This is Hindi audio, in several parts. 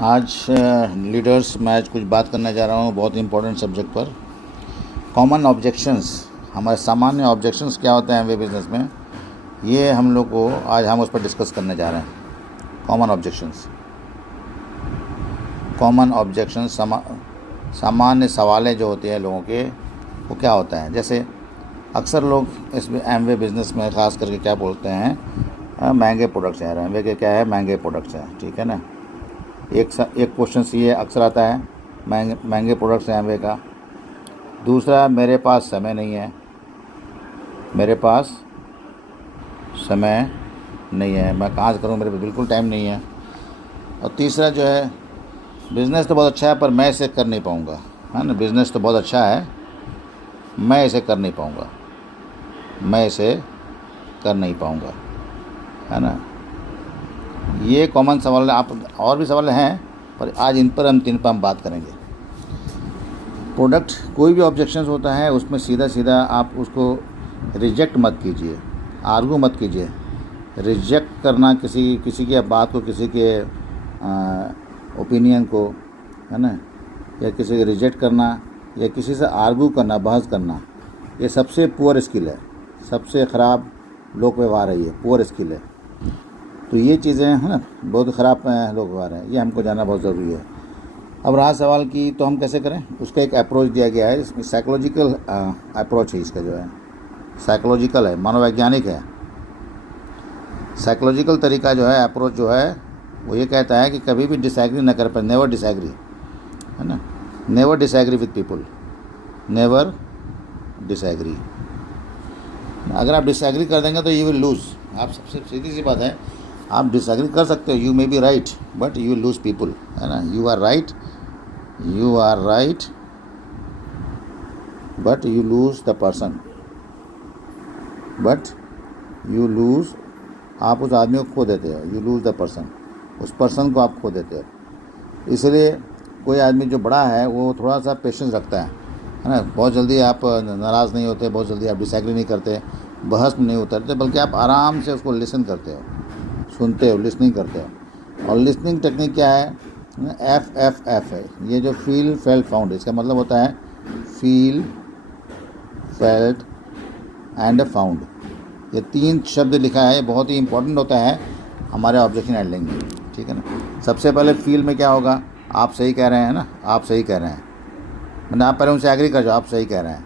आज लीडर्स मैं आज कुछ बात करने जा रहा हूँ बहुत इंपॉर्टेंट सब्जेक्ट पर। कॉमन ऑब्जेक्शंस, हमारे सामान्य ऑब्जेक्शंस क्या होते हैं वे बिज़नेस में, ये हम लोग को आज हम उस पर डिस्कस करने जा रहे हैं। कॉमन ऑब्जेक्शंस सामान्य सवालें जो होते हैं लोगों के, वो क्या होता है। जैसे अक्सर लोग इस एमवे बिज़नेस में ख़ास करके क्या बोलते हैं, महंगे प्रोडक्ट्स हैं। एमवे के क्या है, महंगे प्रोडक्ट्स हैं, ठीक है ना। एक क्वेश्चन ये अक्सर आता है, महंगे प्रोडक्ट्स हैं एमवे का। दूसरा, मेरे पास समय नहीं है, मेरे पास समय नहीं है, मैं कहाँ से करूँ, मेरे पास बिल्कुल टाइम नहीं है। और तीसरा जो है, बिज़नेस तो बहुत अच्छा है पर मैं इसे कर नहीं पाऊँगा, है ना। बिज़नेस तो बहुत अच्छा है, मैं इसे कर नहीं पाऊँगा, मैं इसे कर नहीं पाऊँगा, है ना। ये कॉमन सवाल है। आप और भी सवाल हैं पर आज इन पर हम बात करेंगे। प्रोडक्ट कोई भी ऑब्जेक्शंस होता है उसमें सीधा सीधा आप उसको रिजेक्ट मत कीजिए, आर्गू मत कीजिए। रिजेक्ट करना किसी की बात को, किसी के ओपिनियन को, है ना, या किसी को रिजेक्ट करना या किसी से आर्गू करना, बहस करना, ये सबसे पुअर स्किल है, सबसे ख़राब लोक व्यवहार है, ये पुअर स्किल है। तो ये चीज़ें हैं ना, बहुत ख़राब लोक व्यवहार है, ये हमको जानना बहुत ज़रूरी है। अब रहा सवाल कि तो हम कैसे करें, उसका एक अप्रोच दिया गया है। इसमें साइकोलॉजिकल अप्रोच है, इसका जो है साइकोलॉजिकल है, मनोवैज्ञानिक है। साइकोलॉजिकल तरीका जो है, अप्रोच जो है, वो ये कहता है कि कभी भी डिसएग्री ना कर पाए, नेवर डिसएग्री, है ना। Never disagree with people, never disagree. अगर आप डिसएग्री कर देंगे तो यू विल लूज़। आप सबसे सीधी सी बात है, आप डिसएग्री कर सकते हो, you may be right but you will lose people, है ना। You are right but you lose the person, but you lose, आप उस आदमी को खो देते हो, यू लूज़ द पर्सन, उस पर्सन को आप खो देते हो। इसलिए कोई आदमी जो बड़ा है वो थोड़ा सा पेशेंस रखता है ना। बहुत जल्दी आप नाराज़ नहीं होते, बहुत जल्दी आप डिसएग्री नहीं करते, बहस में नहीं उतरते, बल्कि आप आराम से उसको लिसन करते हो, सुनते हो, लिसनिंग करते हो। और लिसनिंग टेक्निक क्या है, FFF है। ये जो फील फेल्ट फाउंड, इसका मतलब होता है फील फेल्ट एंड फाउंड। ये 3 शब्द लिखा है, बहुत ही इंपॉर्टेंट होता है हमारे ऑब्जेक्शन हैंडलिंग में, ठीक है ना। सबसे पहले फील में क्या होगा, आप सही कह रहे हैं ना, आप सही कह रहे हैं, मैंने आप पहले उनसे एग्री कर जाओ, आप सही कह रहे हैं,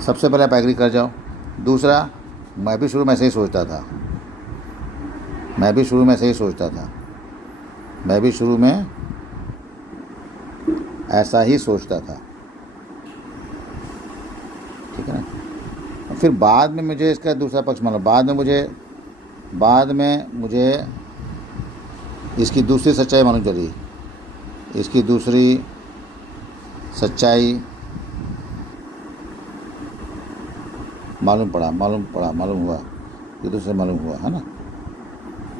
सबसे पहले आप एग्री कर जाओ। दूसरा, मैं भी शुरू में ऐसे ही सोचता था, मैं भी शुरू में ऐसा ही सोचता था, ठीक है ना। फिर बाद में मुझे इसका दूसरा पक्ष मालूम, बाद में मुझे इसकी दूसरी सच्चाई मालूम चली, इसकी दूसरी सच्चाई मालूम हुआ, ये दूसरे मालूम हुआ, है ना।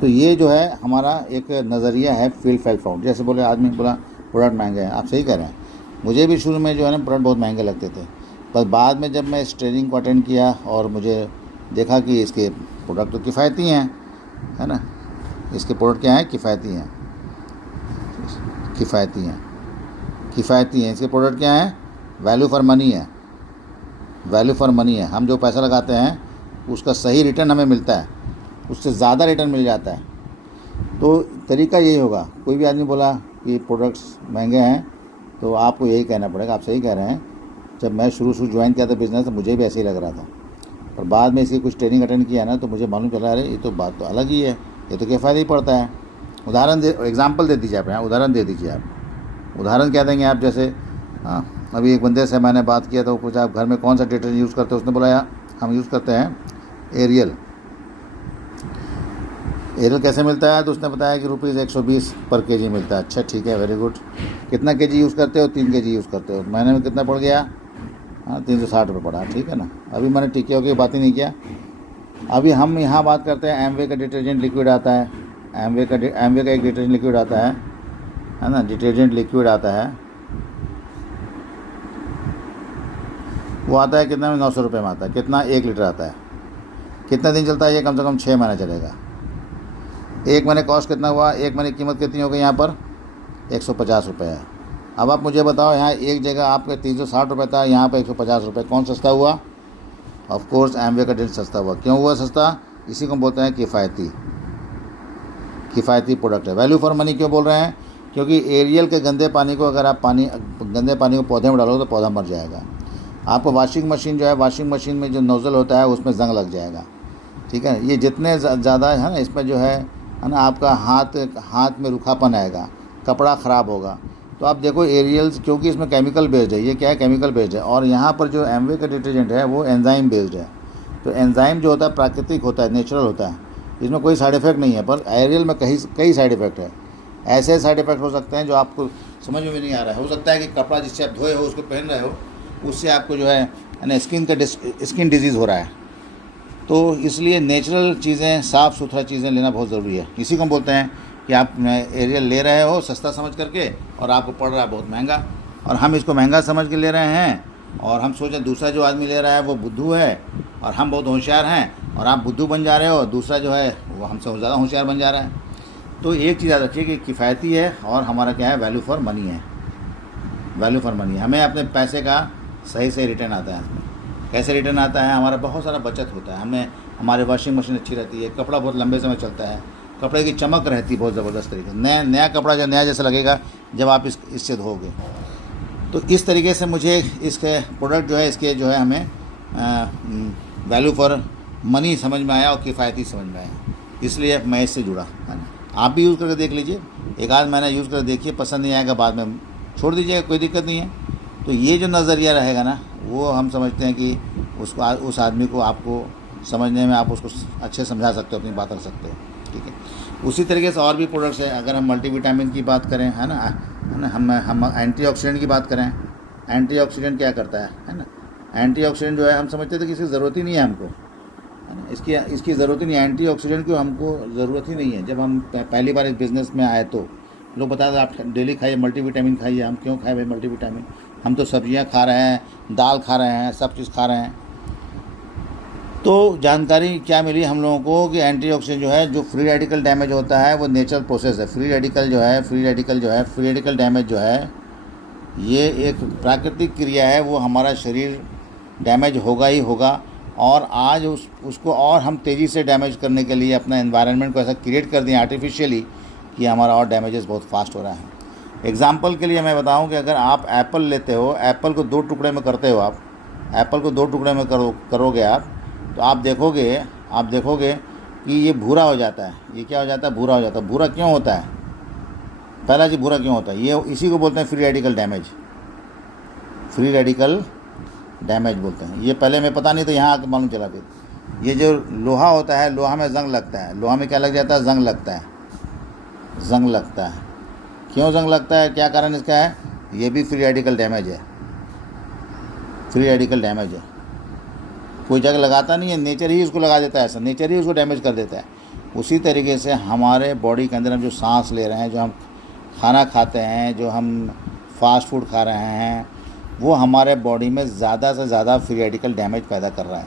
तो ये जो है हमारा एक नज़रिया है, फील फेल्ट फाउंड। जैसे बोले, आदमी बोला प्रोडक्ट महंगे हैं, आप सही कह रहे हैं। मुझे भी शुरू में जो है ना प्रोडक्ट बहुत महंगे लगते थे, पर बाद में जब मैं इस ट्रेनिंग को अटेंड किया और मुझे देखा कि इसके प्रोडक्ट तो किफ़ायती हैं, है ना। इसके प्रोडक्ट क्या हैं, किफ़ायती हैं। इसके प्रोडक्ट क्या हैं, वैल्यू फॉर मनी है। हम जो पैसा लगाते हैं उसका सही रिटर्न हमें मिलता है, उससे ज़्यादा रिटर्न मिल जाता है। तो तरीका यही होगा, कोई भी आदमी बोला कि प्रोडक्ट्स महंगे हैं तो आपको यही कहना पड़ेगा, आप सही कह रहे हैं। जब मैं शुरू ज्वाइन किया था बिज़नेस, तो मुझे भी ऐसे ही लग रहा था, पर बाद में इसकी कुछ ट्रेनिंग अटेंड किया ना, तो मुझे मालूम चला, अरे ये तो बात तो अलग ही है, ये तो किफ़ायती ही पड़ता है। एग्जाम्पल दे दीजिए आप, यहाँ उदाहरण दे दीजिए आप। उदाहरण क्या देंगे आप, जैसे अभी एक बंदे से मैंने बात किया तो पूछा, आप घर में कौन सा डिटर्जेंट यूज़ करते हो, उसने बोला यार हम यूज़ करते हैं एरियल कैसे मिलता है, तो उसने बताया कि ₹120 पर केजी मिलता है। अच्छा ठीक है, वेरी गुड। कितना केजी यूज़ करते हो, 3 केजी यूज़ करते हो, महीने में कितना पड़ गया, 360 रुपये पड़ा, ठीक है ना। अभी मैंने टिकियों की बात ही नहीं किया। अभी हम यहाँ बात करते हैं एमवे का डिटर्जेंट लिक्विड आता है, एमवे का एक डिटर्जेंट लिक्विड आता है ना, डिटर्जेंट लिक्विड आता है, वो आता है कितना में, 900 रुपये में आता है। कितना, 1 लीटर आता है। कितना दिन चलता है ये, कम से कम 6 महीने चलेगा। एक महीने कॉस्ट कितना हुआ, एक महीने की कीमत कितनी हो गई यहाँ पर 150 रुपये है। अब आप मुझे बताओ, यहाँ एक जगह आपके 360 रुपये था, यहाँ पर 150 रुपये, कौन सस्ता हुआ? ऑफ कोर्स एमवे का डील सस्ता हुआ। क्यों हुआ सस्ता? इसी को बोलते हैं किफ़ायती प्रोडक्ट है। वैल्यू फॉर मनी क्यों बोल रहे हैं? क्योंकि एरियल के गंदे पानी को अगर आप गंदे पानी को पौधे में डालोगे तो पौधा मर जाएगा। आपको वॉशिंग मशीन जो है, वॉशिंग मशीन में जो नोज़ल होता है उसमें जंग लग जाएगा, ठीक है। ये जितने ज़्यादा है ना, इसमें जो है ना, आपका हाथ में रूखापन आएगा, कपड़ा ख़राब होगा। तो आप देखो एरियल्स, क्योंकि इसमें केमिकल बेस्ड है, ये क्या है, केमिकल बेस्ड है। और यहाँ पर जो एमवे का डिटर्जेंट है वो एंजाइम बेस्ड है। तो एंजाइम जो होता है प्राकृतिक होता है, नेचुरल होता है, इसमें कोई साइड इफ़ेक्ट नहीं है। पर एरियल में कई साइड इफ़ेक्ट है। ऐसे साइड इफ़ेक्ट हो सकते हैं जो आपको समझ में भी नहीं आ रहा है। हो सकता है कि कपड़ा जिससे आप धोए हो, उसको पहन रहे हो, उससे आपको जो है ना स्किन डिजीज़ हो रहा है। तो इसलिए नेचुरल चीज़ें, साफ़ सुथरा चीज़ें लेना बहुत ज़रूरी है। इसी को हम बोलते हैं कि आप एरियल ले रहे हो सस्ता समझ करके, और आपको पड़ रहा है बहुत महंगा, और हम इसको महंगा समझ के ले रहे हैं, और हम सोचें दूसरा जो आदमी ले रहा है वो बुद्धू है और हम बहुत होशियार हैं, और आप बुद्धू बन जा रहे हो, दूसरा जो है वो हमसे ज़्यादा होशियार बन जा रहा है। तो एक चीज़ याद रखिए कि किफ़ायती है, और हमारा क्या है, वैल्यू फॉर मनी है। वैल्यू फॉर मनी, हमें अपने पैसे का सही रिटर्न आता है। कैसे रिटर्न आता है? हमारा बहुत सारा बचत होता है, हमारी वॉशिंग मशीन अच्छी रहती है, कपड़ा बहुत लंबे समय चलता है, कपड़े की चमक रहती है बहुत ज़बरदस्त तरीके से, नया कपड़ा जो नया जैसा लगेगा जब आप इससे धोगे। तो इस तरीके से मुझे इसके प्रोडक्ट जो है, इसके जो है हमें वैल्यू फॉर मनी समझ में आया और किफ़ायती समझ में आया, इसलिए मैं इससे जुड़ा, है ना। आप भी यूज़ करके देख लीजिए, एक आध महीना यूज़ करके देखिए, पसंद नहीं आएगा बाद में छोड़ दीजिएगा, कोई दिक्कत नहीं है। तो ये जो नज़रिया रहेगा ना, वो हम समझते हैं कि उस आदमी को आपको समझने में आप उसको अच्छे समझा सकते हो, अपनी बात रख सकते हो, ठीक है। उसी तरीके से और भी प्रोडक्ट्स हैं। अगर हम मल्टीविटामिन की बात करें, है ना, हम एंटीऑक्सीडेंट की बात करें। एंटीऑक्सीडेंट क्या करता है ना, एंटीऑक्सीडेंट जो है हम समझते थे कि इसकी ज़रूरत ही नहीं है हमको, है ना, इसकी ज़रूरत ही नहीं है। एंटीऑक्सीडेंट की हमको ज़रूरत ही नहीं है। जब हम पहली बार इस बिज़नेस में आए तो लोग बताते आप डेली खाइए मल्टीविटामिन खाइए। हम क्यों खाए भाई मल्टीविटामिन? हम तो सब्जियां खा रहे हैं, दाल खा रहे हैं, सब चीज़ खा रहे हैं। तो जानकारी क्या मिली हम लोगों को कि एंटीऑक्सीडेंट जो है, जो फ्री रेडिकल डैमेज होता है वो नेचुरल प्रोसेस है। फ्री रेडिकल डैमेज जो है ये एक प्राकृतिक क्रिया है, वो हमारा शरीर डैमेज होगा ही होगा। और आज उसको और हम तेज़ी से डैमेज करने के लिए अपना एनवायरनमेंट को ऐसा क्रिएट कर दिया आर्टिफिशियली कि हमारा और डैमेजेस बहुत फास्ट हो रहा है। एग्ज़ाम्पल के लिए मैं बताऊं कि अगर आप एप्पल लेते हो, एप्पल को 2 टुकड़े में करते हो, आप एप्पल को 2 टुकड़े में करोगे आप, तो आप देखोगे कि ये भूरा हो जाता है। ये क्या हो जाता है? भूरा हो जाता है। भूरा क्यों होता है? पहला चीज़, भूरा क्यों होता है? ये इसी को बोलते हैं फ्री रेडिकल डैमेज बोलते हैं। ये पहले मैं पता नहीं था, यहाँ आकर मालूम चला फिर। ये जो लोहा होता है, लोहा में जंग लगता है। लोहा में क्या लग जाता है? जंग लगता है। क्यों जंग लगता है? क्या कारण इसका है? ये भी फ्री रेडिकल डैमेज है। कोई जगह लगाता नहीं है, नेचर ही उसको लगा देता है, ऐसा नेचर ही उसको डैमेज कर देता है। उसी तरीके से हमारे बॉडी के अंदर हम जो सांस ले रहे हैं, जो हम खाना खाते हैं, जो हम फास्ट फूड खा रहे हैं, वो हमारे बॉडी में ज़्यादा से ज़्यादा फ्री रेडिकल डैमेज पैदा कर रहा है।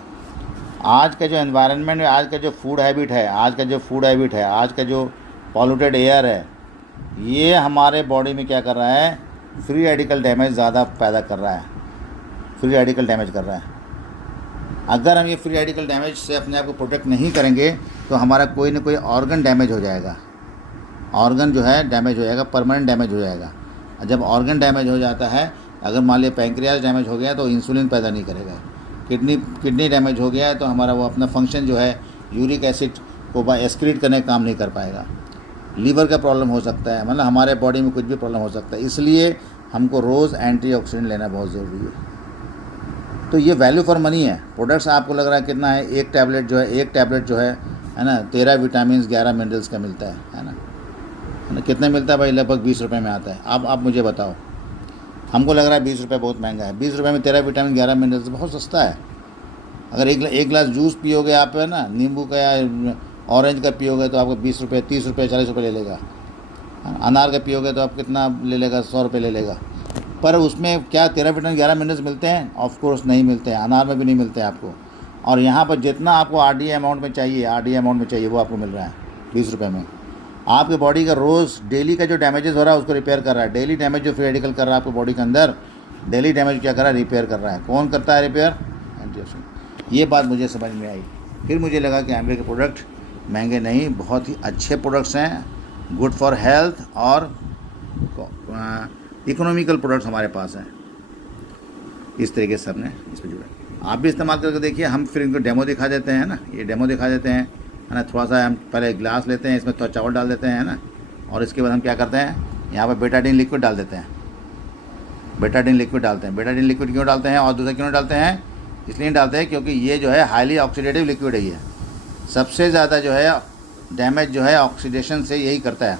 आज का जो एनवायरनमेंट है, आज का जो फूड हैबिट है, आज का जो पॉल्यूटेड एयर है, ये हमारे बॉडी में क्या कर रहा है? फ्री रेडिकल डैमेज ज़्यादा पैदा कर रहा है, फ्री रेडिकल डैमेज कर रहा है। अगर हम ये फ्री रेडिकल डैमेज से अपने आप को प्रोटेक्ट नहीं करेंगे तो हमारा कोई ना कोई ऑर्गन डैमेज हो जाएगा। ऑर्गन जो है डैमेज हो जाएगा, परमानेंट डैमेज हो जाएगा। जब ऑर्गन डैमेज हो जाता है, अगर मान लिया पैंक्रियाज डैमेज हो गया तो इंसुलिन पैदा नहीं करेगा। किडनी डैमेज हो गया है तो हमारा वो अपना फंक्शन जो है यूरिक एसिड को एक्सक्रीट करने का काम नहीं कर पाएगा। लीवर का प्रॉब्लम हो सकता है, मतलब हमारे बॉडी में कुछ भी प्रॉब्लम हो सकता है। इसलिए हमको रोज़ एंटीऑक्सीडेंट लेना बहुत ज़रूरी है। तो ये वैल्यू फॉर मनी है। प्रोडक्ट्स आपको लग रहा है कितना है? एक टैबलेट जो है ना, 13 विटामिन 11 मिनरल्स का मिलता है ना, कितने मिलता है भाई? लगभग 20 रुपये में आता है। अब आप मुझे बताओ, हमको लग रहा है 20 रुपये बहुत महंगा है। 20 रुपये में 13 विटामिन 11 मिनरल्स बहुत सस्ता है। अगर एक गिलास जूस पियोगे आप, है ना, नींबू का या ऑरेंज का पियोगे तो आपको 20 रुपये, 30 रुपये, 40 रुपये ले लेगा। अनार का पियोगे तो आप कितना ले लेगा? 100 रुपये ले लेगा। पर उसमें क्या 13 विटामिन 11 मिनरल्स मिलते हैं? ऑफ कोर्स नहीं मिलते हैं। अनार में भी नहीं मिलते हैं आपको। और यहाँ पर जितना आपको आरडीए अमाउंट में चाहिए वो आपको मिल रहा है 20 रुपये में। आपके बॉडी का रोज़ डेली का जो डैमेजेस हो रहा है उसको रिपेयर कर रहा है। डेली डैमेज जो फ्री रेडिकल कर रहा है आपकी बॉडी के अंदर, डेली डैमेज क्या कर रहा है, रिपेयर कर रहा है। कौन करता है रिपेयर? एंटीऑक्सीडेंट। ये बात मुझे समझ में आई। फिर मुझे लगा कि एमवे के प्रोडक्ट महंगे नहीं, बहुत ही अच्छे प्रोडक्ट्स हैं, गुड फॉर हेल्थ और इकोनॉमिकल प्रोडक्ट्स हमारे पास हैं। इस तरीके से हमने इस पर जुड़ा। आप भी इस्तेमाल करके देखिए। हम फिर इनको डेमो दिखा देते हैं ना, ये डेमो दिखा देते हैं, है ना। थोड़ा सा हम पहले ग्लास लेते हैं, इसमें थोड़ा चावल डाल देते हैं, है ना, और इसके बाद हम क्या करते हैं, यहाँ पर बेटाडीन लिक्विड डाल देते हैं। बेटाडीन लिक्विड डालते हैं। बेटाडीन लिक्विड क्यों डालते हैं और दूसरा क्यों डालते हैं? इसलिए डालते हैं क्योंकि ये जो है हाईली ऑक्सीडेटिव लिक्विड है। ये सबसे ज़्यादा जो है डैमेज जो है ऑक्सीडेशन से यही करता है,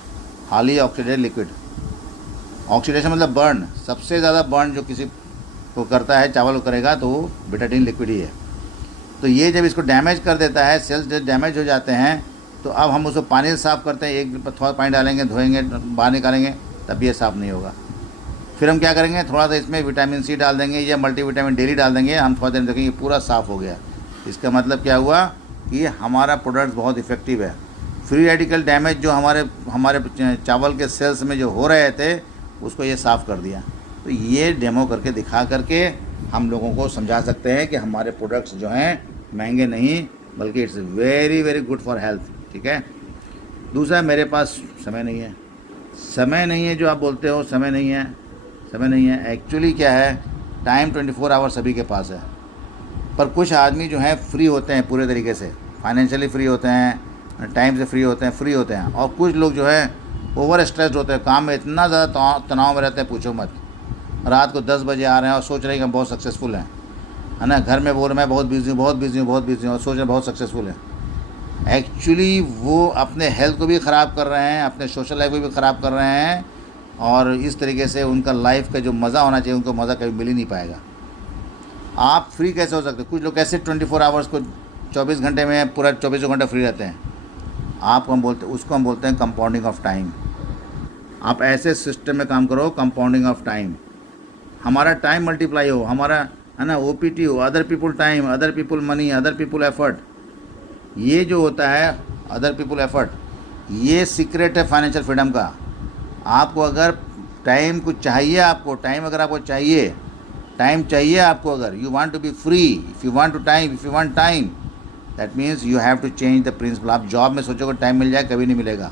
हाईली ऑक्सीडेटेड लिक्विड। ऑक्सीडेशन मतलब बर्न, सबसे ज़्यादा बर्न जो किसी को करता है, चावल को करेगा, तो वो बेटाडीन लिक्विड ही है। तो ये जब इसको डैमेज कर देता है, सेल्स जब डैमेज हो जाते हैं, तो अब हम उसको पानी से साफ़ करते हैं। एक थोड़ा पानी डालेंगे, धोएंगे, बाहर निकालेंगे, तब ये साफ़ नहीं होगा। फिर हम क्या करेंगे, थोड़ा सा इसमें विटामिन सी डाल देंगे या मल्टीविटामिन डेली डाल देंगे। हम थोड़ा देर देखेंगे पूरा साफ़ हो गया। इसका मतलब क्या हुआ कि हमारा प्रोडक्ट बहुत इफ़ेक्टिव है। फ्री रेडिकल डैमेज जो हमारे चावल के सेल्स में जो हो रहे थे, उसको ये साफ़ कर दिया। तो ये डेमो करके दिखा करके हम लोगों को समझा सकते हैं कि हमारे प्रोडक्ट्स जो हैं महंगे नहीं, बल्कि it's very very good for health. ठीक है। दूसरा, मेरे पास समय नहीं है। समय नहीं है जो आप बोलते हो, समय नहीं है, समय नहीं है। एक्चुअली क्या है, टाइम 24 आवर सभी के पास है, पर कुछ आदमी जो हैं फ्री होते हैं पूरे तरीके से, फाइनेंशियली फ्री होते हैं, टाइम से फ्री होते हैं, और कुछ लोग जो है ओवर स्ट्रेस्ड होते हैं, काम में इतना ज़्यादा तनाव में रहते हैं, पूछो मत। रात को 10 बजे आ रहे हैं और सोच रहे हैं कि हम बहुत सक्सेसफुल हैं, है ना। घर में बोल रहे हैं मैं बहुत बिजी हूँ, और सोच रहे हैं बहुत सक्सेसफुल हैं। एक्चुअली वो अपने हेल्थ को भी ख़राब कर रहे हैं, अपने सोशल लाइफ को भी ख़राब कर रहे हैं, और इस तरीके से उनका लाइफ का जो मज़ा होना चाहिए, उनको मज़ा कभी मिल ही नहीं पाएगा। आप फ्री कैसे हो सकते? कुछ लोग कैसे 24 आवर्स को 24 घंटे में पूरा 24 घंटे फ्री रहते हैं। उसको हम बोलते हैं कंपाउंडिंग ऑफ टाइम। आप ऐसे सिस्टम में काम करो, कंपाउंडिंग ऑफ टाइम। हमारा टाइम मल्टीप्लाई हो, हमारा, है ना, OPT हो, other people time, other people money, other people effort. ये जो होता है अदर पीपल एफर्ट, ये सीक्रेट है फाइनेंशियल फ्रीडम का। आपको अगर टाइम कुछ चाहिए, आपको टाइम अगर आपको चाहिए, टाइम चाहिए आपको, अगर you want to be free, if you want time, that means you have to change the principle. आप जॉब में सोचोगे टाइम मिल जाए, कभी नहीं मिलेगा,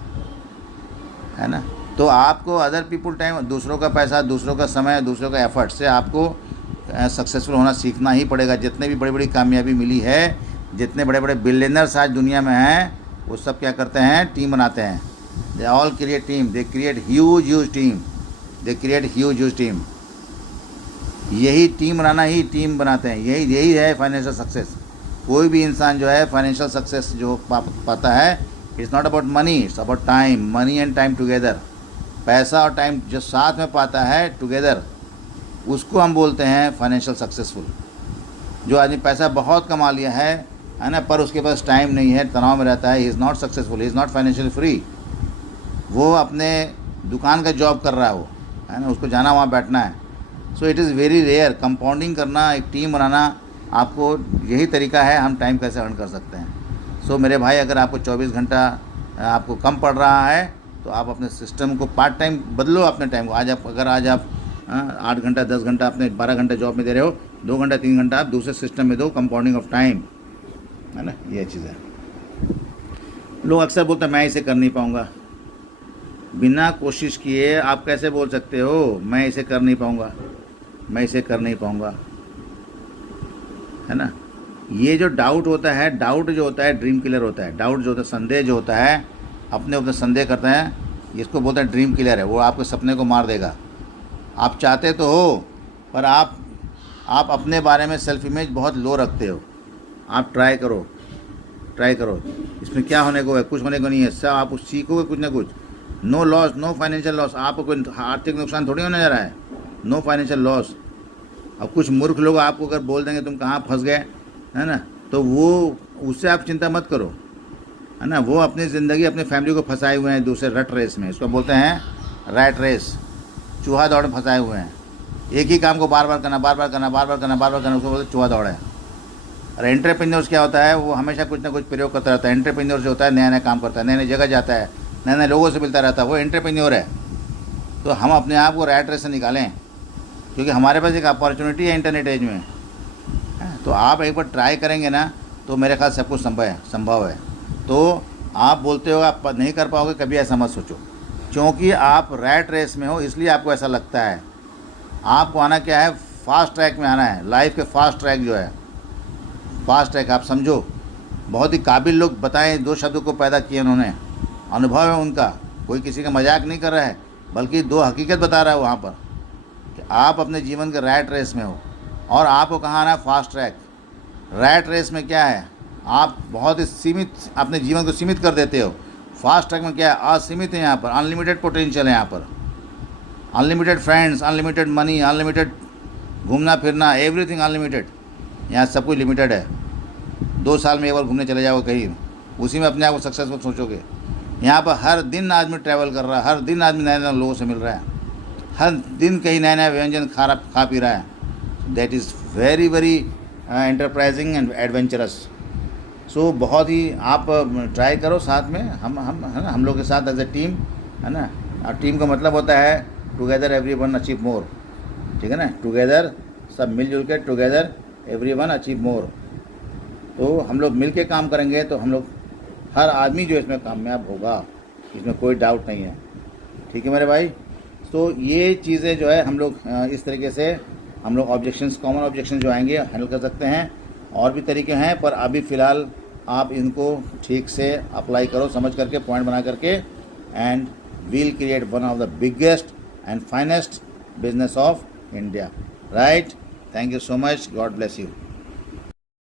है ना। तो आपको अदर पीपल टाइम, दूसरों का पैसा, दूसरों का समय, दूसरों का एफर्ट से आपको सक्सेसफुल होना सीखना ही पड़ेगा। जितने भी बड़ी बड़ी कामयाबी मिली है, जितने बड़े बड़े बिलियनर्स आज दुनिया में हैं, वो सब क्या करते हैं, टीम बनाते हैं। They all create team, they create huge team. यही टीम बनाना ही टीम बनाते हैं। यही है फाइनेंशियल सक्सेस। कोई भी इंसान जो है फाइनेंशियल सक्सेस जो पाता है, it's not about money, it's about time. Money and time together, पैसा और टाइम जो साथ में पाता है टुगेदर, उसको हम बोलते हैं फाइनेंशियल सक्सेसफुल। जो आदमी पैसा बहुत कमा लिया है ना, पर उसके पास टाइम नहीं है, तनाव में रहता है, he is not successful, he is not financially free. वो अपने दुकान का जॉब कर रहा है, वो, है ना, उसको जाना वहाँ बैठना है। So it is very rare. Compounding करना, एक टीम बनाना, आपको यही तरीका है हम टाइम कैसे अर्न कर सकते हैं। सो मेरे भाई, अगर आपको 24 घंटा आपको कम पड़ रहा है, तो आप अपने सिस्टम को पार्ट टाइम बदलो अपने टाइम को। आज आप 8 घंटा 10 घंटा अपने 12 घंटे जॉब में दे रहे हो, 2 घंटा 3 घंटा आप दूसरे सिस्टम में दो, कंपाउंडिंग ऑफ टाइम, है ना। ये चीज़ है। लोग अक्सर बोलते हैं मैं इसे कर नहीं पाऊँगा। बिना कोशिश किए आप कैसे बोल सकते हो मैं इसे कर नहीं पाऊँगा, है ना। ये जो डाउट होता है ड्रीम किलर होता है। डाउट जो होता है, संदेह जो होता है, अपने संदेह करते हैं, इसको बोलते हैं ड्रीम किलर है। वो आपके सपने को मार देगा। आप चाहते तो हो, पर आप अपने बारे में सेल्फ इमेज बहुत लो रखते हो। आप ट्राई करो। इसमें क्या होने को है, कुछ होने को नहीं है। सब आप सीखोगे कुछ ना कुछ। No loss, no financial loss. आपको कोई आर्थिक नुकसान थोड़ी होने जा रहा है। No financial loss. अब कुछ मूर्ख लोग आपको अगर बोल देंगे तुम कहाँ फंस गए, है ना, तो वो उससे आप चिंता मत करो, है ना। वो अपनी ज़िंदगी, अपनी फैमिली को फंसाए हुए हैं दूसरे रट रेस में। इसको बोलते हैं रैट रेस, चूहा दौड़ में फंसाए हुए हैं। एक ही काम को बार बार करना, उसको बोलते चूहा दौड़ है। और एंटरप्रेन्योर्स क्या होता है, वो हमेशा कुछ ना कुछ प्रयोग करता रहता है। एंटरप्रेन्योर जो होता है, नया नया काम करता है, नई नई जगह जाता है, नए नए लोगों से मिलता रहता है, वो एंटरप्रेन्योर है। तो हम अपने आप को रैट रेस से निकालें, क्योंकि हमारे पास एक अपॉर्चुनिटी है इंटरनेट एज में। तो आप एक बार ट्राई करेंगे ना, तो मेरे ख्याल सब कुछ संभव है। तो आप बोलते हो आप नहीं कर पाओगे, कभी ऐसा मत सोचो, क्योंकि आप रैट रेस में हो इसलिए आपको ऐसा लगता है। आपको आना क्या है, फास्ट ट्रैक में आना है। लाइफ के फास्ट ट्रैक जो है, फास्ट ट्रैक आप समझो। बहुत ही काबिल लोग बताएं, 2 शब्दों को पैदा किए उन्होंने, अनुभव है उनका, कोई किसी का मजाक नहीं कर रहा है, बल्कि 2 हकीकत बता रहा है वहाँ पर कि आप अपने जीवन के रैट रेस में हो और आपको कहाँ आना है, फास्ट ट्रैक। रैट रेस में क्या है, आप बहुत ही सीमित अपने जीवन को सीमित कर देते हो। फास्ट ट्रैक में क्या है, असीमित है, यहाँ पर अनलिमिटेड पोटेंशियल है, यहाँ पर unlimited friends, unlimited money, unlimited घूमना फिरना, एवरीथिंग अनलिमिटेड। यहाँ सब कुछ लिमिटेड है। 2 साल में एक बार घूमने चले जाओगे कहीं, उसी में अपने आप को सक्सेसफुल सोचोगे। यहाँ पर हर दिन आदमी ट्रैवल कर रहा है, हर दिन आदमी नए नए लोगों से मिल रहा है, हर दिन कहीं नए नए व्यंजन खा पी रहा है। That is very very enterprising and adventurous. So बहुत ही आप ट्राई करो साथ में, हम है ना, हम लोग के साथ एज ए टीम, है ना। और टीम का मतलब होता है टुगेदर एवरीवन अचीव मोर, ठीक है ना। टुगेदर, सब मिलजुल के, टुगेदर एवरीवन अचीव मोर। तो हम लोग मिल के काम करेंगे तो हम लोग, हर आदमी जो इसमें कामयाब होगा, इसमें कोई डाउट नहीं है, ठीक है मेरे भाई। तो ये चीज़ें जो है हम लोग इस तरीके से हम लोग ऑब्जेक्शंस, कॉमन ऑब्जेक्शन जो आएंगे हैंडल कर सकते हैं। और भी तरीके हैं, पर अभी फ़िलहाल आप इनको ठीक से अप्लाई करो, समझ करके, पॉइंट बना करके, and we'll create one of the biggest and finest business of India, right. Thank you so much, God bless you.